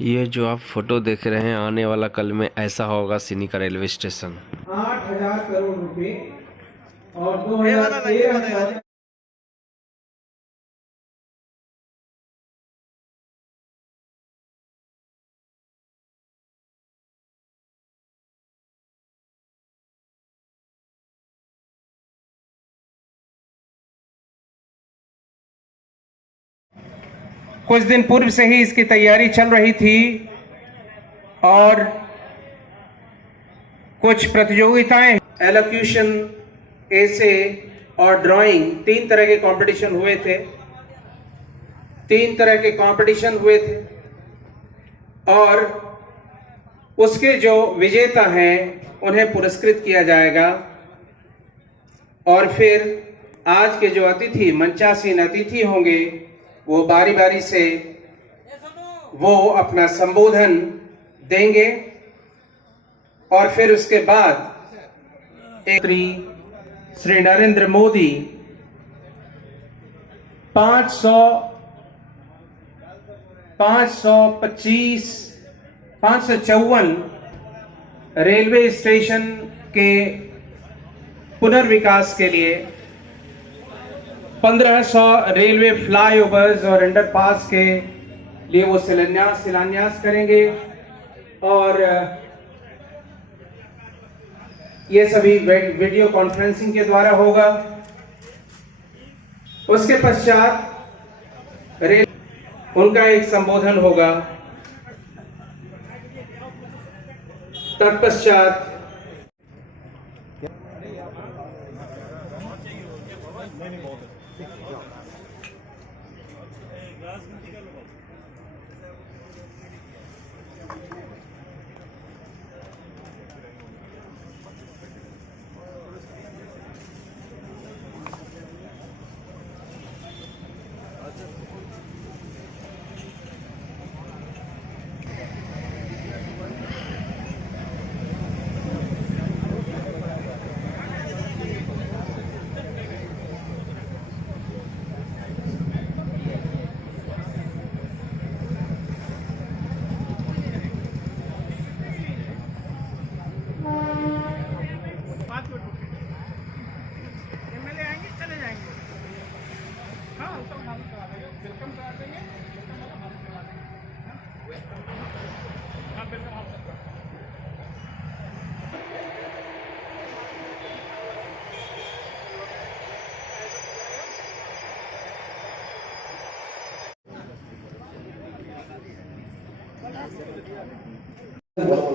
ये जो आप फोटो देख रहे हैं, आने वाला कल में ऐसा होगा सिनी का रेलवे स्टेशन। 8,000 करोड़ रुपए और 2013 कुछ दिन पूर्व से ही इसकी तैयारी चल रही थी और कुछ प्रतियोगिताएं, एलोक्यूशन, एसे और ड्राइंग, 3 तरह के कंपटीशन हुए थे। 3 तरह के कंपटीशन हुए थे और उसके जो विजेता हैं उन्हें पुरस्कृत किया जाएगा। और फिर आज के जो अतिथि, मंचासीन अतिथि होंगे, वो बारी बारी से वो अपना संबोधन देंगे और फिर उसके बाद श्री नरेंद्र मोदी 554 रेलवे स्टेशन के पुनर्विकास के लिए, 1500 रेलवे फ्लाईओवर्स और अंडरपास के लिए वो शिलान्यास करेंगे और ये सभी वीडियो कॉन्फ्रेंसिंग के द्वारा होगा। उसके पश्चात उनका एक संबोधन होगा। तत्पश्चात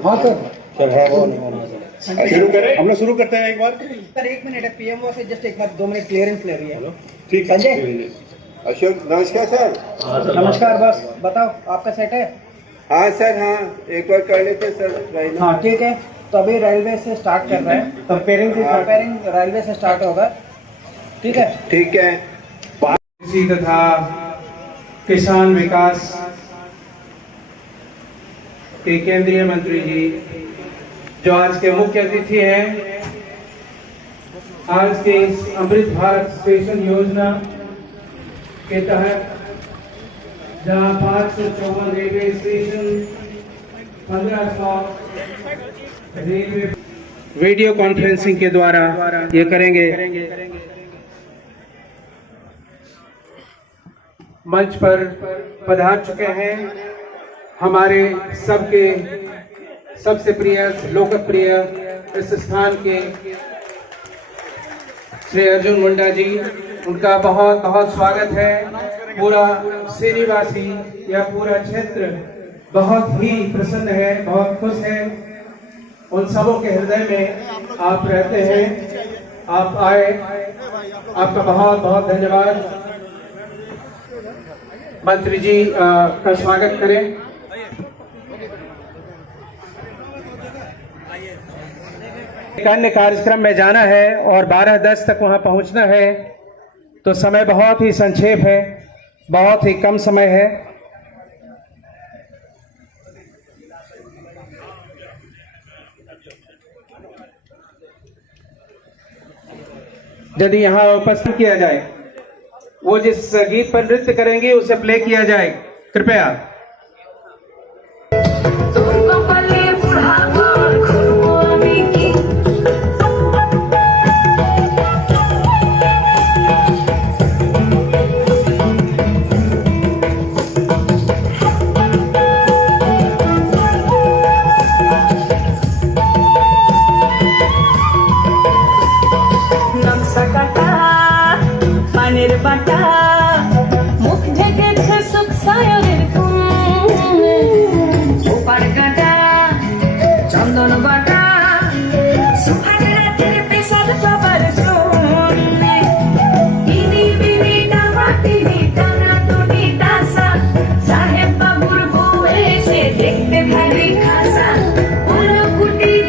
हाँ सर है वो नहीं होना सर। शुरू करें, हम लोग शुरू करते हैं एक बार। सर 1 मिनट है, पीएमओ से जस्ट एक बार 2 मिनट क्लियरेंस ले रही है। ठीक है अशोक, नमस्कार सर। नमस्कार, बस बताओ आपका सेट है? हाँ सर, हाँ एक बार कर लेते सर। हाँ ठीक है, तो अभी रेलवे से स्टार्ट कर रहे हैं। कंपेयरिंग रेलवे से स्टार्ट होगा। ठीक है, ठीक है। कृषि तथा किसान विकास के केंद्रीय मंत्री जी, जो आज के मुख्य अतिथि हैं, आज के इस अमृत भारत स्टेशन योजना के तहत जहां 554 railway station, 1500 railway video conferencing के द्वारा ये करेंगे। मंच पर पधार चुके हैं हमारे सबके सबसे प्रिय, लोकप्रिय इस स्थान के श्री अर्जुन मुंडा जी। उनका बहुत बहुत स्वागत है। पूरा श्रीनिवासी या पूरा क्षेत्र बहुत ही प्रसन्न है, बहुत खुश है। उन सबों के हृदय में आप रहते हैं, आप आए, आपका बहुत बहुत धन्यवाद। मंत्री जी का स्वागत करें। एक अन्य कार्यक्रम में जाना है और 12:10 तक वहां पहुंचना है, तो समय बहुत ही संक्षेप है, बहुत ही कम समय है। यदि यहाँ उपस्थित किया जाए, वो जिस गीत पर नृत्य करेंगे उसे प्ले किया जाए कृपया। তোর কপালে বুড়াবার করবো আমি কি নকশা কাটা পানের বাটা মুখ ঢেকেছে সুখ সায়রের কুমে ওপার কাটা চন্দন বাটা সুহাগ রাতের পেশাদ সবার শুনে বিনি বিনি ডামাটিনি টানা টুনি দাসা সাহেব বাবুর বউ এসে দেখতে ভারী খাসা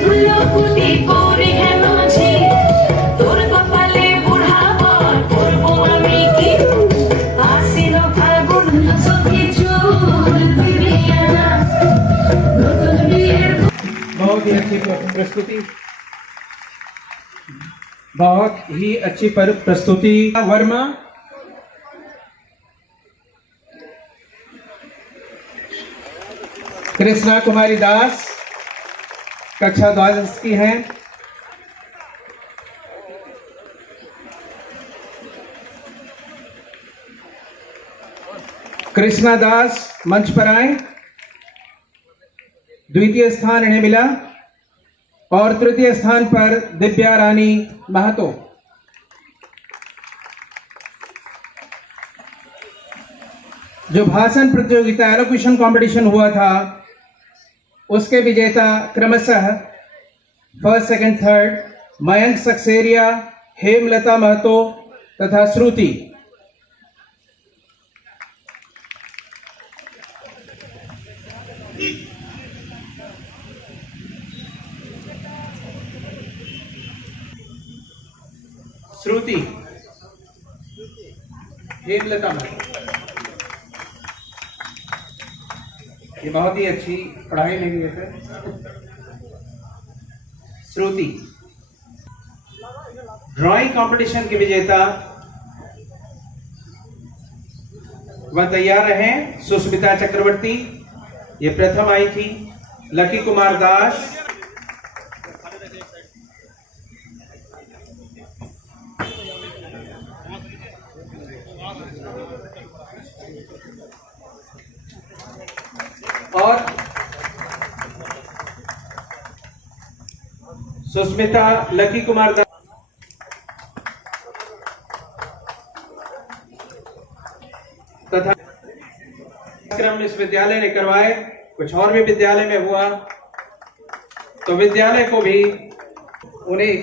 ধুলো কুটি করে হেন ছি তোর কপালে বুড়াবার করবো আমি কি আশির ফাগুন সখী চুল বিবিয়ানা নতুন বিয়ের बहुत ही अच्छी प्रस्तुति, बहुत ही अच्छी प्रस्तुति। वर्मा कृष्णा कुमारी दास कक्षा द्वादश की हैं। कृष्णा दास मंच पर आए। द्वितीय स्थान इन्हें मिला और तृतीय स्थान पर दिव्या रानी महतो। जो भाषण प्रतियोगिता एलोक्यूशन कंपटीशन हुआ था उसके विजेता क्रमशः first second third Mayank Saxeria, Hemlata Mahato तथा श्रुति। श्रुति हेमलता महतो, ये बहुत ही अच्छी पढ़ाई नहीं हुई है। श्रुति ड्राइंग कंपटीशन के विजेता वह तैयार रहे। सुस्मिता चक्रवर्ती ये प्रथम आई थी। लकी कुमार दास, और सुस्मिता लकी कुमार दास तथा कार्यक्रम इस विद्यालय ने करवाए, कुछ और भी विद्यालय में हुआ तो विद्यालय को भी उन्हें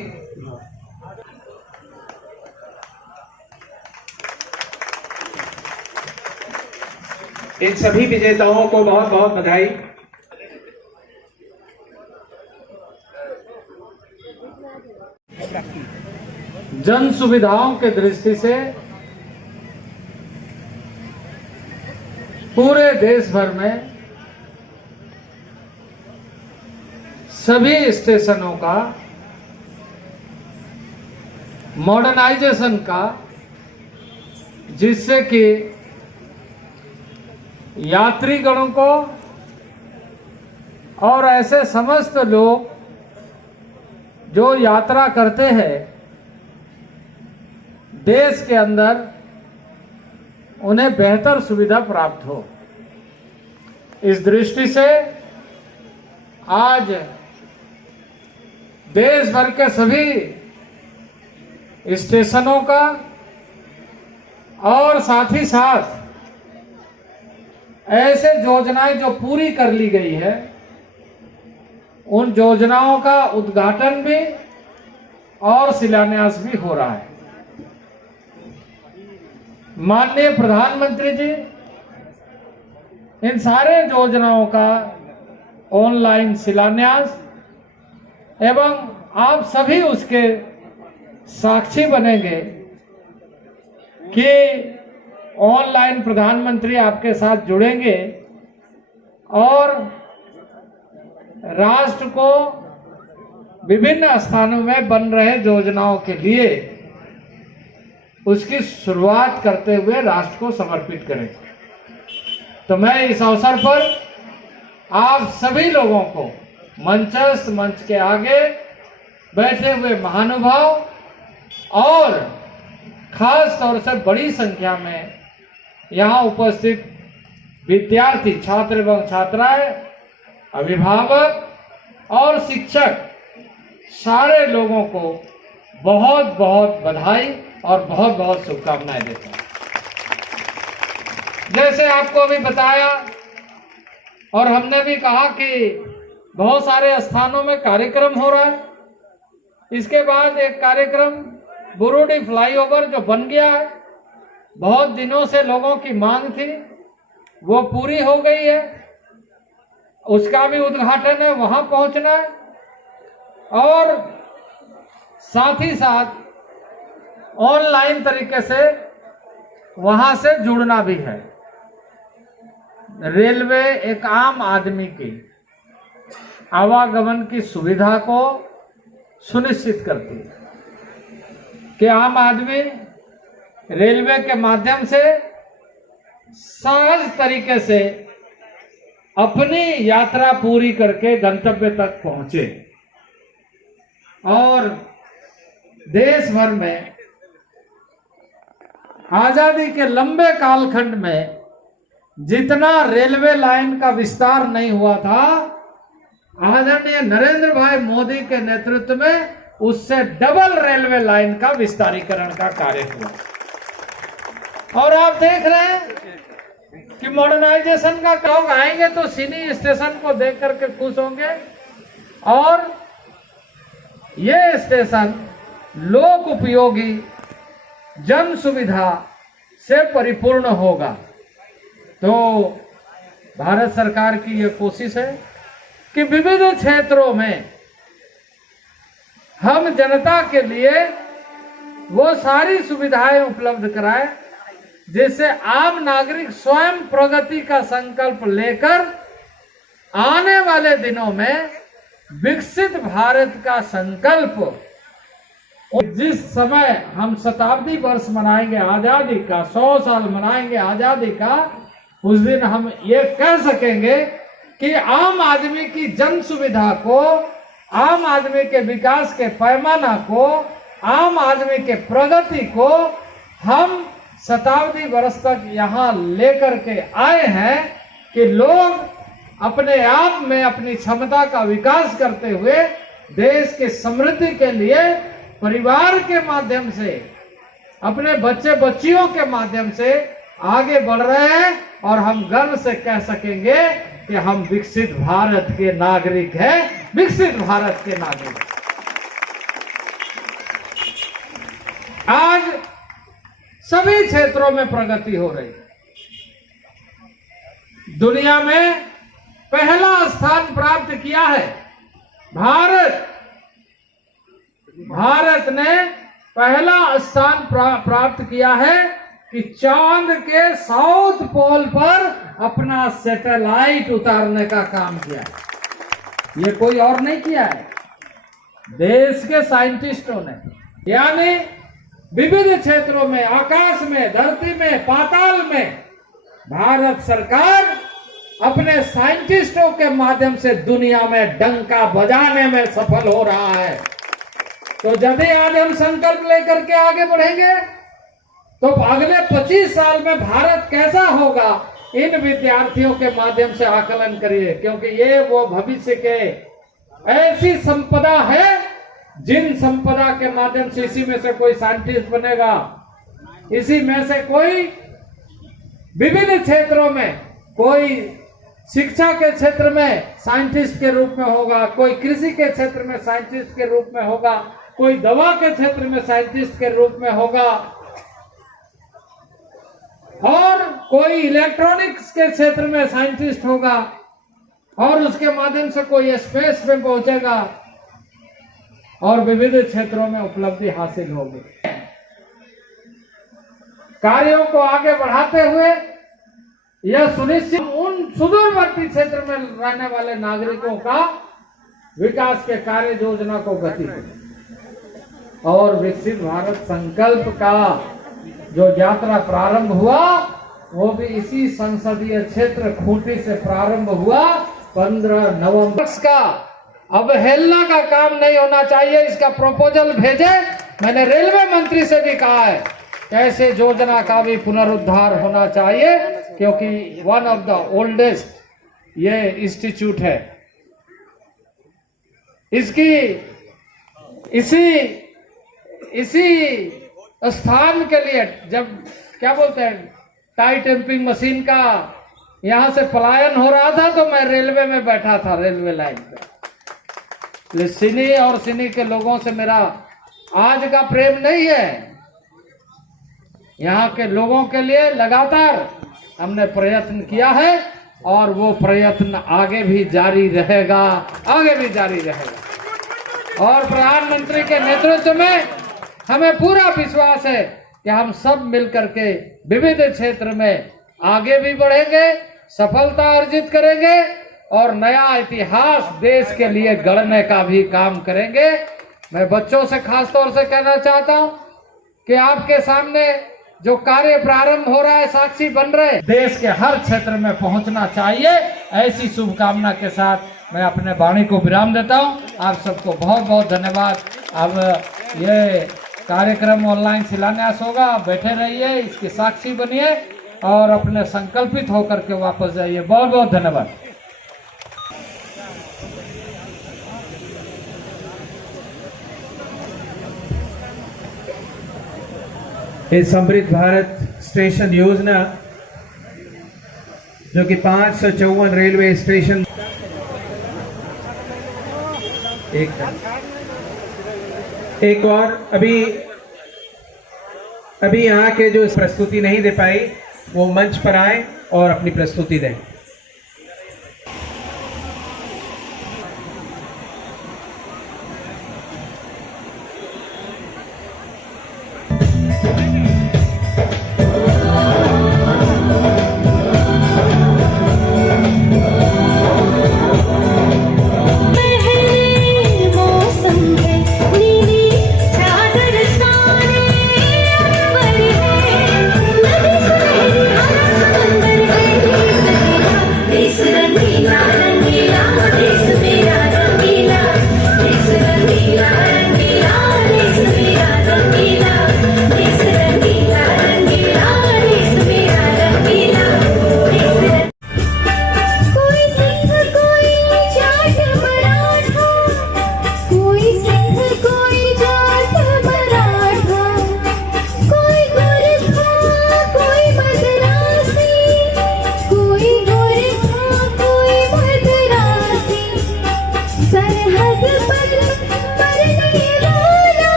इन सभी विजेताओं को बहुत बहुत बधाई। जन सुविधाओं के दृष्टि से पूरे देश भर में सभी स्टेशनों का मॉडर्नाइजेशन का, जिससे कि यात्रीगणों को और ऐसे समस्त लोग जो यात्रा करते हैं देश के अंदर, उन्हें बेहतर सुविधा प्राप्त हो। इस दृष्टि से आज देश भर के सभी स्टेशनों का और साथ ही साथ ऐसे योजनाएं जो पूरी कर ली गई है, उन योजनाओं का उद्घाटन भी और शिलान्यास भी हो रहा है। माननीय प्रधानमंत्री जी इन सारे योजनाओं का ऑनलाइन शिलान्यास एवं आप सभी उसके साक्षी बनेंगे कि ऑनलाइन प्रधानमंत्री आपके साथ जुड़ेंगे और राष्ट्र को विभिन्न स्थानों में बन रहे योजनाओं के लिए उसकी शुरुआत करते हुए राष्ट्र को समर्पित करेंगे। तो मैं इस अवसर पर आप सभी लोगों को, मंचस्थ मंच के आगे बैठे हुए महानुभाव और खास तौर से बड़ी संख्या में यहाँ उपस्थित विद्यार्थी, छात्र एवं छात्राएं, अभिभावक और शिक्षक, सारे लोगों को बहुत बहुत बधाई और बहुत बहुत शुभकामनाएं देता हूं। जैसे आपको अभी बताया और हमने भी कहा कि बहुत सारे स्थानों में कार्यक्रम हो रहा है। इसके बाद एक कार्यक्रम बुरुडी फ्लाईओवर जो बन गया है, बहुत दिनों से लोगों की मांग थी, वो पूरी हो गई है। उसका भी उद्घाटन है, वहां पहुंचना है और साथ ही साथ ऑनलाइन तरीके से वहां से जुड़ना भी है। रेलवे एक आम आदमी की आवागमन की सुविधा को सुनिश्चित करती है कि आम आदमी रेलवे के माध्यम से सहज तरीके से अपनी यात्रा पूरी करके गंतव्य तक पहुंचे। और देश भर में आजादी के लंबे कालखंड में जितना रेलवे लाइन का विस्तार नहीं हुआ था, आदरणीय नरेंद्र भाई मोदी के नेतृत्व में उससे डबल रेलवे लाइन का विस्तारीकरण का कार्य हुआ। और आप देख रहे हैं कि मॉडर्नाइजेशन का लोग आएंगे तो सिनी स्टेशन को देख करके खुश होंगे और ये स्टेशन लोक उपयोगी जन सुविधा से परिपूर्ण होगा। तो भारत सरकार की यह कोशिश है कि विविध क्षेत्रों में हम जनता के लिए वो सारी सुविधाएं उपलब्ध कराएं जिससे आम नागरिक स्वयं प्रगति का संकल्प लेकर आने वाले दिनों में विकसित भारत का संकल्प, जिस समय हम शताब्दी वर्ष मनाएंगे आजादी का, 100 साल मनाएंगे आजादी का, उस दिन हम ये कह सकेंगे कि आम आदमी की जन सुविधा को, आम आदमी के विकास के पैमाना को, आम आदमी के प्रगति को हम शताब्दी वर्ष तक यहाँ लेकर के आए हैं कि लोग अपने आप में अपनी क्षमता का विकास करते हुए देश की समृद्धि के लिए परिवार के माध्यम से, अपने बच्चे बच्चियों के माध्यम से आगे बढ़ रहे हैं और हम गर्व से कह सकेंगे कि हम विकसित भारत के नागरिक हैं, विकसित भारत के नागरिक। आज सभी क्षेत्रों में प्रगति हो रही है। दुनिया में पहला स्थान प्राप्त किया है भारत ने पहला स्थान प्राप्त किया है कि चांद के साउथ पोल पर अपना सैटेलाइट उतारने का काम किया है। ये कोई और नहीं किया है, देश के साइंटिस्टों ने। यानी विविध क्षेत्रों में, आकाश में, धरती में, पाताल में भारत सरकार अपने साइंटिस्टों के माध्यम से दुनिया में डंका बजाने में सफल हो रहा है। तो यदि आज हम संकल्प लेकर के आगे बढ़ेंगे तो अगले 25 साल में भारत कैसा होगा, इन विद्यार्थियों के माध्यम से आकलन करिए, क्योंकि ये वो भविष्य के ऐसी संपदा है जिन संपदा के माध्यम से इसी में से कोई साइंटिस्ट बनेगा, इसी में से कोई विभिन्न क्षेत्रों में, कोई शिक्षा के क्षेत्र में साइंटिस्ट के रूप में होगा, कोई कृषि के क्षेत्र में साइंटिस्ट के रूप में होगा, कोई दवा के क्षेत्र में साइंटिस्ट के रूप में होगा और कोई इलेक्ट्रॉनिक्स के क्षेत्र में साइंटिस्ट होगा और उसके माध्यम से कोई स्पेस में पहुंचेगा और विविध क्षेत्रों में उपलब्धि हासिल होगी। कार्यों को आगे बढ़ाते हुए यह सुनिश्चित उन सुदूरवर्ती क्षेत्र में रहने वाले नागरिकों का विकास के कार्य योजना को गति दे और विकसित भारत संकल्प का जो यात्रा प्रारंभ हुआ वो भी इसी संसदीय क्षेत्र खूंटी से प्रारंभ हुआ 15 नवंबर का अवहेलना का काम नहीं होना चाहिए। इसका प्रपोजल भेजे। मैंने रेलवे मंत्री से भी कहा है ऐसे योजना का भी पुनरुद्धार होना चाहिए, क्योंकि वन ऑफ द ओल्डेस्ट ये इंस्टीट्यूट है। इसकी इसी स्थान के लिए जब क्या बोलते हैं टाई टेम्पिंग मशीन का यहाँ से पलायन हो रहा था तो मैं रेलवे में बैठा था, रेलवे लाइन पे। सिनी और सिनी के लोगों से मेरा आज का प्रेम नहीं है। यहाँ के लोगों के लिए लगातार हमने प्रयत्न किया है और वो प्रयत्न आगे भी जारी रहेगा, आगे भी जारी रहेगा। और प्रधानमंत्री के नेतृत्व में हमें पूरा विश्वास है कि हम सब मिलकर के विविध क्षेत्र में आगे भी बढ़ेंगे, सफलता अर्जित करेंगे और नया इतिहास देश के लिए गढ़ने का भी काम करेंगे। मैं बच्चों से खास तौर से कहना चाहता हूं कि आपके सामने जो कार्य प्रारंभ हो रहा है, साक्षी बन रहे, देश के हर क्षेत्र में पहुंचना चाहिए। ऐसी शुभकामना के साथ मैं अपने वाणी को विराम देता हूं। आप सबको बहुत बहुत धन्यवाद। अब ये कार्यक्रम ऑनलाइन शिलान्यास होगा, आप बैठे रहिए, इसकी साक्षी बनिए और अपने संकल्पित होकर के वापस जाइए। बहुत बहुत धन्यवाद। ये समृद्ध भारत स्टेशन योजना जो कि 554 रेलवे स्टेशन एक और अभी यहाँ के जो प्रस्तुति नहीं दे पाई वो मंच पर आए और अपनी प्रस्तुति दें।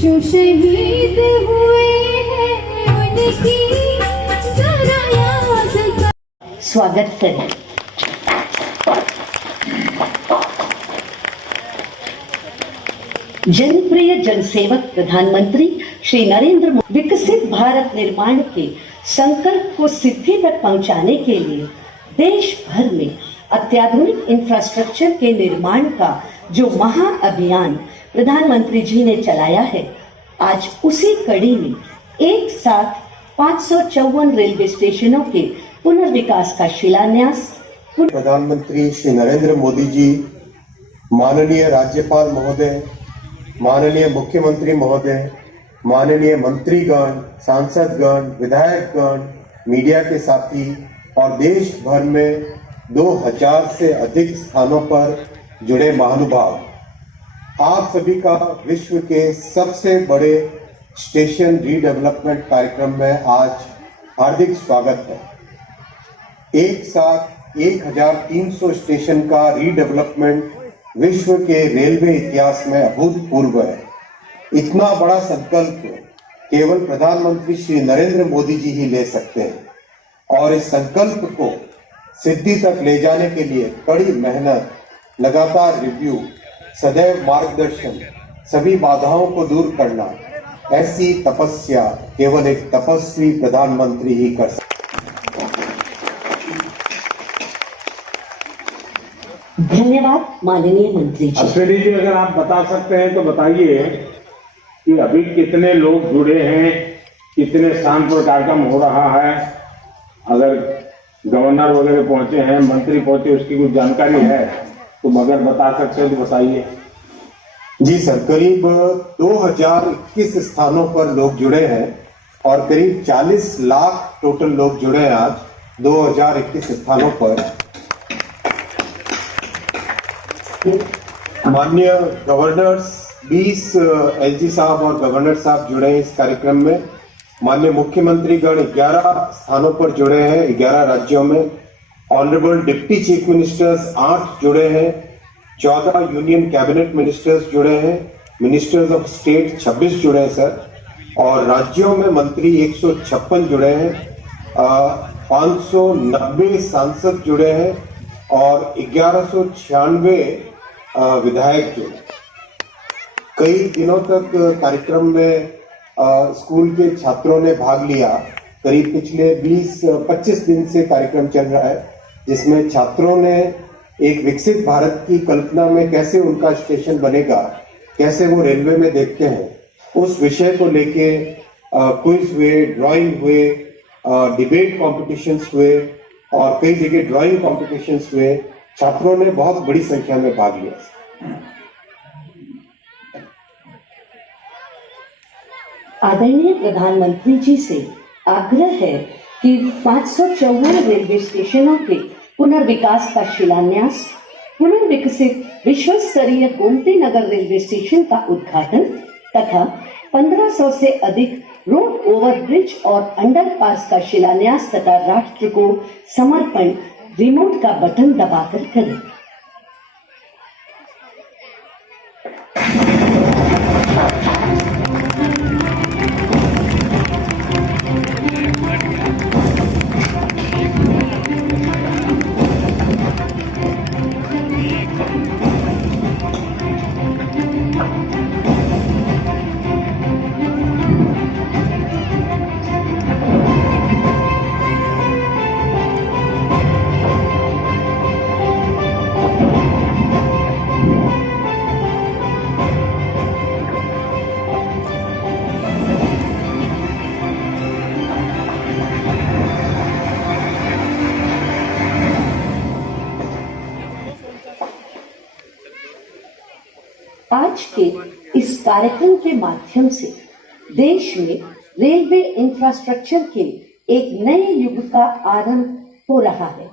जो शहीद हुए हैं उनकी जरा याद कर। स्वागत करें। जनप्रिय जनसेवक प्रधानमंत्री श्री नरेंद्र मोदी विकसित भारत निर्माण के संकल्प को सिद्धि तक पहुंचाने के लिए देश भर में अत्याधुनिक इंफ्रास्ट्रक्चर के निर्माण का जो महाअभियान प्रधानमंत्री जी ने चलाया है, आज उसी कड़ी में एक साथ 554 रेलवे स्टेशनों के पुनर्विकास का शिलान्यास प्रधानमंत्री श्री नरेंद्र मोदी जी, माननीय राज्यपाल महोदय, माननीय मुख्यमंत्री महोदय, माननीय मंत्रीगण, सांसदगण, विधायकगण, मीडिया के साथी और देश भर में 2000 से अधिक स्थानों पर जुड़े महानुभाव, आप सभी का विश्व के सबसे बड़े स्टेशन रीडेवलपमेंट कार्यक्रम में आज हार्दिक स्वागत है। एक साथ 1300 स्टेशन का रीडेवलपमेंट विश्व के रेलवे इतिहास में अभूतपूर्व है। इतना बड़ा संकल्प केवल प्रधानमंत्री श्री नरेंद्र मोदी जी ही ले सकते हैं और इस संकल्प को सिद्धि तक ले जाने के लिए कड़ी मेहनत, लगातार रिव्यू, सदैव मार्गदर्शन, सभी बाधाओं को दूर करना ऐसी तपस्या केवल एक तपस्वी प्रधानमंत्री ही कर सकते। धन्यवाद माननीय मंत्री जी। अश्विनी जी, अगर आप बता सकते हैं तो बताइए कि अभी कितने लोग जुड़े हैं, कितने स्थान पर कार्यक्रम हो रहा है। अगर गवर्नर वगैरह पहुंचे हैं, मंत्री पहुंचे, उसकी कुछ जानकारी है तो अगर बता सकते हैं तो बताइए। जी सर, करीब 2021 स्थानों पर लोग जुड़े हैं और करीब 40 लाख टोटल लोग जुड़े हैं आज 2021 स्थानों पर। माननीय गवर्नर्स 20 एलजी साहब और गवर्नर साहब जुड़े हैं इस कार्यक्रम में। माननीय मुख्यमंत्रीगण 11 स्थानों पर जुड़े हैं 11 राज्यों में। ऑनरेबल डिप्टी चीफ मिनिस्टर्स 8 जुड़े हैं। 14 यूनियन कैबिनेट मिनिस्टर्स जुड़े हैं। मिनिस्टर्स ऑफ स्टेट 26 जुड़े हैं सर। और राज्यों में मंत्री 156 जुड़े हैं। 590 सांसद जुड़े हैं और 1196 विधायक जुड़े। कई दिनों तक कार्यक्रम में स्कूल के छात्रों ने भाग लिया। करीब पिछले 20-25 दिन से कार्यक्रम चल रहा है, जिसमें छात्रों ने एक विकसित भारत की कल्पना में कैसे उनका स्टेशन बनेगा, कैसे वो रेलवे में देखते हैं, उस विषय को लेके क्विज हुए, ड्राइंग हुए, डिबेट कॉम्पिटिशन्स हुए और कई जगह ड्राइंग कॉम्पिटिशन्स हुए। छात्रों ने बहुत बड़ी संख्या में भाग लिया। आदरणीय प्रधानमंत्री जी से आग्रह है कि 554 रेलवे स्टेशनों के पुनर्विकास का शिलान्यास, पुनर्विकसित विश्व स्तरीय गोमती नगर रेलवे स्टेशन का उद्घाटन तथा 1500 से अधिक रोड ओवरब्रिज और अंडरपास का शिलान्यास तथा राष्ट्र को समर्पण रिमोट का बटन दबाकर करें। आज के इस कार्यक्रम के माध्यम से देश में रेलवे इंफ्रास्ट्रक्चर के एक नए युग का आरंभ हो रहा है।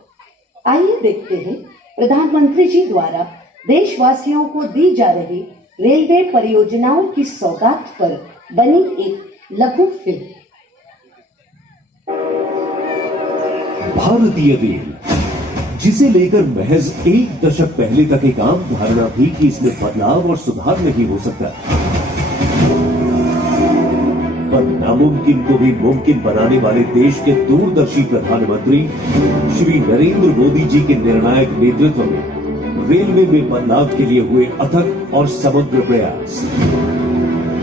आइए देखते हैं प्रधानमंत्री जी द्वारा देशवासियों को दी जा रही रेलवे परियोजनाओं की सौगात पर बनी एक लघु फिल्म। भारतीय रेल, जिसे लेकर महज एक दशक पहले तक एक आम धारणा थी कि इसमें बदलाव और सुधार नहीं हो सकता, पर नामुमकिन को भी मुमकिन बनाने वाले देश के दूरदर्शी प्रधानमंत्री श्री नरेंद्र मोदी जी के निर्णायक नेतृत्व में रेलवे में बदलाव के लिए हुए अथक और समग्र प्रयास।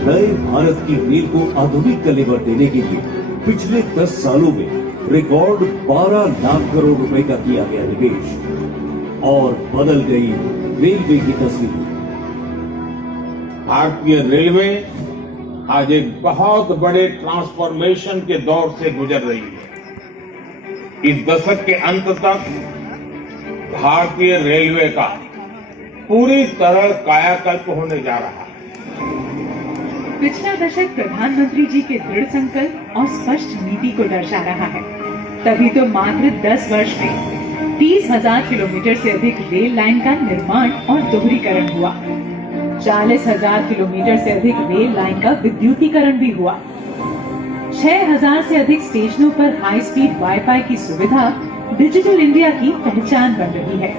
नए भारत की रेल को आधुनिक कलेवर देने के लिए पिछले 10 सालों में रिकॉर्ड 12 लाख करोड़ रुपए का किया गया निवेश और बदल गई रेलवे की तस्वीर। भारतीय रेलवे आज एक बहुत बड़े ट्रांसफॉर्मेशन के दौर से गुजर रही है। इस दशक के अंत तक भारतीय रेलवे का पूरी तरह कायाकल्प होने जा रहा है। पिछला दशक प्रधानमंत्री जी के दृढ़ संकल्प और स्पष्ट नीति को दर्शा रहा है। तभी तो मात्र 10 वर्ष में 30,000 किलोमीटर से अधिक रेल लाइन का निर्माण और दोहरीकरण हुआ। 40,000 किलोमीटर से अधिक रेल लाइन का विद्युतीकरण भी हुआ। 6,000 से अधिक स्टेशनों पर हाई स्पीड वाईफाई की सुविधा डिजिटल इंडिया की पहचान बन रही है।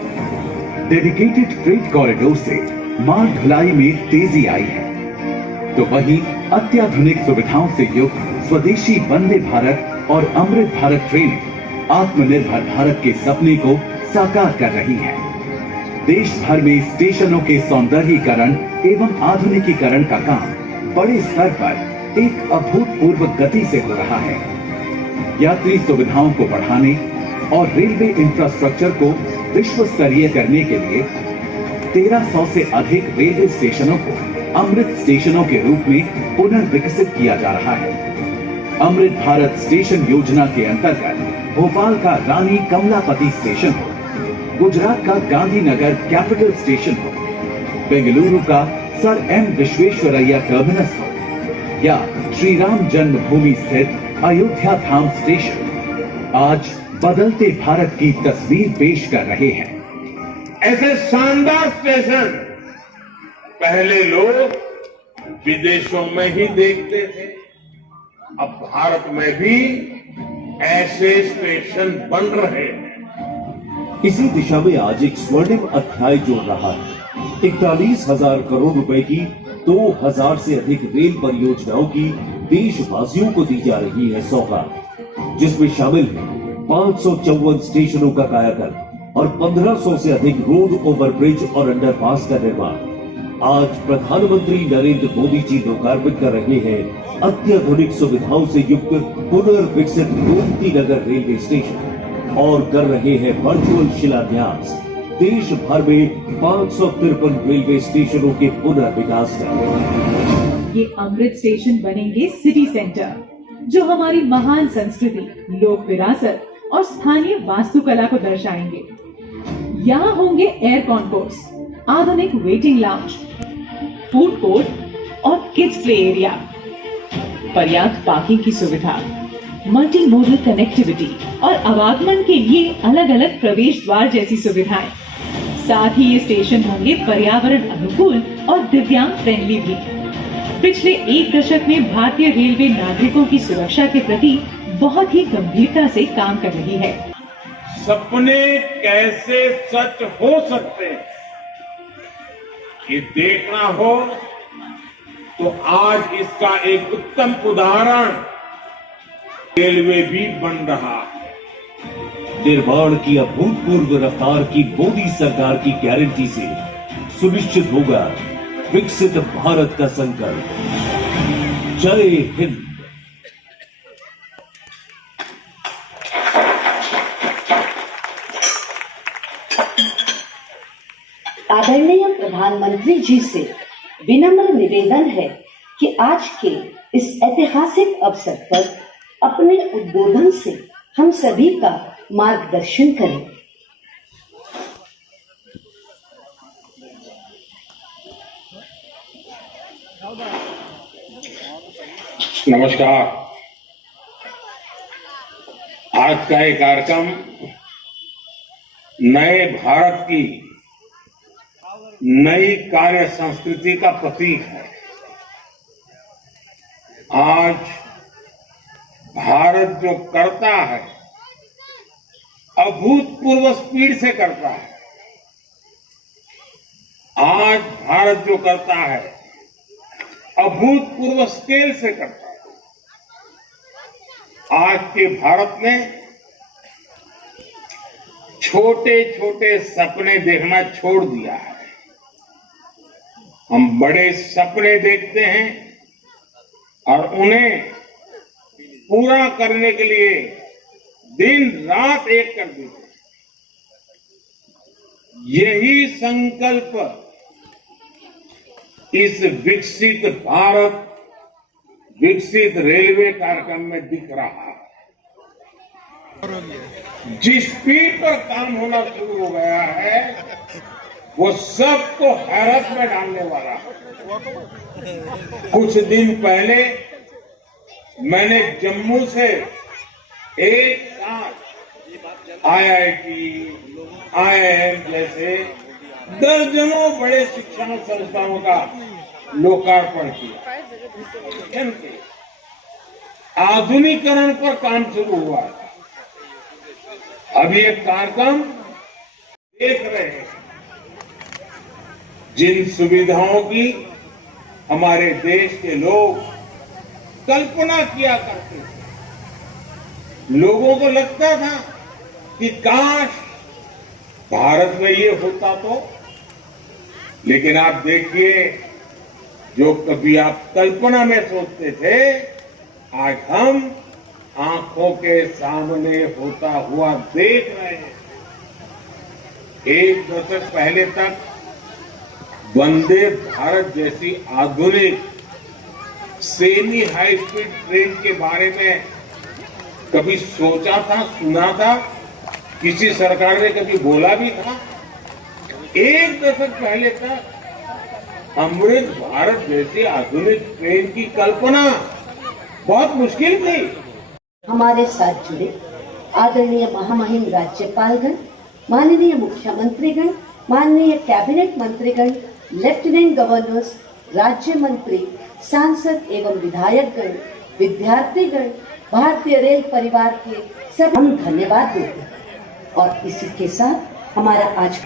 डेडिकेटेड फ्रेट कॉरिडोर से माल ढुलाई में तेजी आई है, तो वहीं अत्याधुनिक सुविधाओं से युक्त स्वदेशी वंदे भारत और अमृत भारत ट्रेनें आत्मनिर्भर भारत के सपने को साकार कर रही है। देश भर में स्टेशनों के सौंदर्यीकरण एवं आधुनिकीकरण का काम बड़े स्तर पर एक अभूतपूर्व गति से हो रहा है। यात्री सुविधाओं को बढ़ाने और रेलवे इंफ्रास्ट्रक्चर को विश्व स्तरीय करने के लिए 1300 से अधिक रेलवे स्टेशनों को अमृत स्टेशनों के रूप में पुनर्विकसित किया जा रहा है। अमृत भारत स्टेशन योजना के अंतर्गत भोपाल का रानी कमलापति स्टेशन हो, गुजरात का गांधीनगर कैपिटल स्टेशन हो, बेंगलुरु का सर एम विश्वेश्वरैया टर्मिनस हो या श्री राम जन्मभूमि स्थित अयोध्या धाम स्टेशन आज बदलते भारत की तस्वीर पेश कर रहे हैं। ऐसे शानदार स्टेशन पहले लोग विदेशों में ही देखते थे, अब भारत में भी ऐसे स्टेशन बन रहे हैं। इसी दिशा में आज एक स्वर्णिम अध्याय जोड़ रहा है। 41,000 करोड़ रुपए की 2,000 से अधिक रेल परियोजनाओं की देशवासियों को दी जा रही है सौगात, जिसमें शामिल है 554 स्टेशनों का कायाकल्प और 1500 से अधिक रोड ओवरब्रिज और अंडरपास का निर्माण। आज प्रधानमंत्री नरेंद्र मोदी जी लोकार्पित कर रहे हैं अत्याधुनिक सुविधाओं से युक्त पुनर्विकसित गोमती नगर रेलवे स्टेशन और कर रहे हैं वर्चुअल शिलान्यास देश भर में 553 रेलवे स्टेशनों के पुनर्विकास का। ये अमृत स्टेशन बनेंगे सिटी सेंटर, जो हमारी महान संस्कृति, लोक विरासत और स्थानीय वास्तुकला को दर्शाएंगे। यहाँ होंगे एयर कॉन्कोर्स, आधुनिक वेटिंग लाउंज, फूड कोर्ट और किड्स प्ले एरिया, पर्याप्त पार्किंग की सुविधा, मल्टी मोडल कनेक्टिविटी और आवागमन के लिए अलग अलग प्रवेश द्वार जैसी सुविधाएं। साथ ही ये स्टेशन होंगे पर्यावरण अनुकूल और दिव्यांग फ्रेंडली भी। पिछले एक दशक में भारतीय रेलवे नागरिकों की सुरक्षा के प्रति बहुत ही गंभीरता से काम कर रही है। सपने कैसे सच हो सकते हैं, ये देखना हो तो आज इसका एक उत्तम उदाहरण रेलवे भी बन रहा है। निर्माण की अभूतपूर्व रफ्तार की मोदी सरकार की गारंटी से सुनिश्चित होगा विकसित भारत का संकल्प। जय हिंद। आदरणीय प्रधानमंत्री जी से विनम्र निवेदन है कि आज के इस ऐतिहासिक अवसर पर अपने उद्बोधन से हम सभी का मार्गदर्शन करें। नमस्कार। आज का ये कार्यक्रम नए भारत की नई कार्य संस्कृति का प्रतीक है। आज भारत जो करता है अभूतपूर्व स्पीड से करता है। आज भारत जो करता है अभूतपूर्व स्केल से करता है। आज के भारत ने छोटे छोटे सपने देखना छोड़ दिया है। हम बड़े सपने देखते हैं और उन्हें पूरा करने के लिए दिन रात एक कर देते हैं। यही संकल्प इस विकसित भारत विकसित रेलवे कार्यक्रम में दिख रहा है। जिस स्पीड पर काम होना शुरू हो गया है वो सबको हैरत में डालने वाला है। कुछ दिन पहले मैंने जम्मू से एक साथ IIT, IIM जैसे दर्जनों बड़े शिक्षण संस्थानों का लोकार्पण किया। इनके आधुनिकीकरण पर काम शुरू हुआ है। अभी एक कार्यक्रम देख रहे हैं जिन सुविधाओं की हमारे देश के लोग कल्पना किया करते थे। लोगों को लगता था कि काश भारत में ये होता तो, लेकिन आप देखिए जो कभी आप कल्पना में सोचते थे, आज हम आंखों के सामने होता हुआ देख रहे हैं। एक दशक पहले तक वंदे भारत जैसी आधुनिक सेमी हाई स्पीड ट्रेन के बारे में कभी सोचा था, सुना था? किसी सरकार ने कभी बोला भी था? एक दशक पहले तक अमृत भारत जैसी आधुनिक ट्रेन की कल्पना बहुत मुश्किल थी। हमारे साथ जुड़े आदरणीय महामहिम राज्यपालगण, माननीय मुख्यमंत्रीगण, माननीय कैबिनेट मंत्रीगण, लेफ्टिनेंट गवर्नर्स, राज्य मंत्री, सांसद एवं विधायकगण, विद्यार्थीगण, भारतीय रेल परिवार के सब हम धन्यवाद देते हैं। और इसी के साथ हमारा आज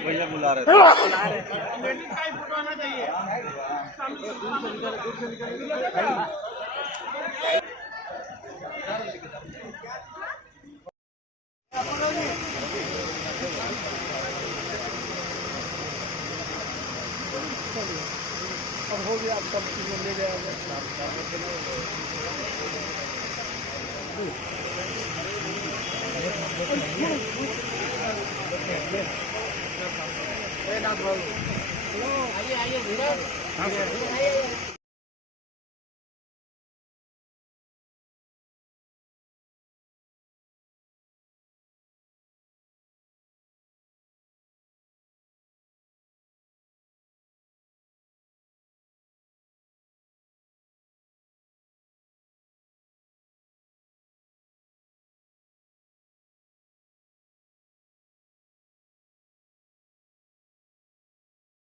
भैया बुला रहे अब हो गया, अब सब चीजें ले गया। आइए